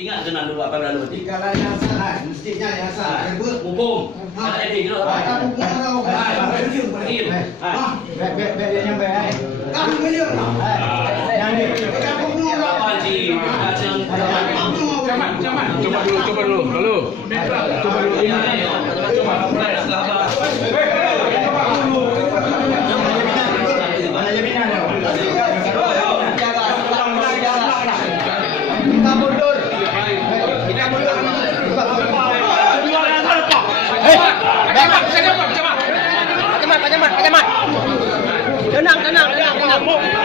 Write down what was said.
Ingat tenang dulu apa berlalu tadi. Tiga lain asal, mestinya yang asal. Hukum. Ada edit dulu. Tak hukum kau. Baik dia nyampe. Kami menyuruh. Yang ni. Kamu bunuh Apa sih? Coba dulu. Coba dulu ini. Mana jaminan dia? Kita mundur. Tenang.